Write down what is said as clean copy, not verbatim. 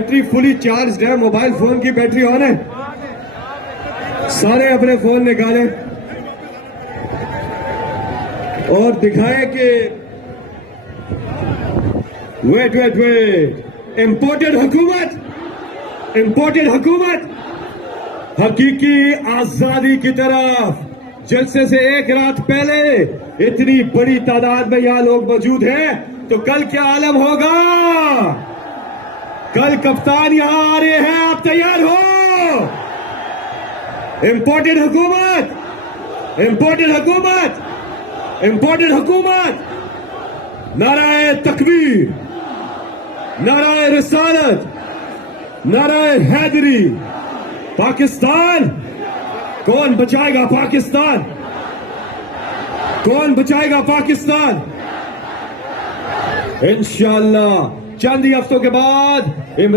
Battery fully charge है। Mobile phone की battery on है। सारे अपने फोन निकालें और दिखाएं कि वेट इंपोर्टेड हुकूमत हकीकी आजादी की तरफ। जलसे से एक रात पहले इतनी बड़ी तादाद में यहां लोग मौजूद हैं, तो कल क्या आलम होगा। कल कप्तान यहां आ रहे हैं, आप तैयार हो। इंपोर्टेड हुकूमत, नाराए तकबीर, नाराए रिसालत, नाराए हैदरी। पाकिस्तान, कौन बचाएगा पाकिस्तान? कौन बचाएगा पाकिस्तान? इंशाअल्लाह चंद ही हफ्तों के बाद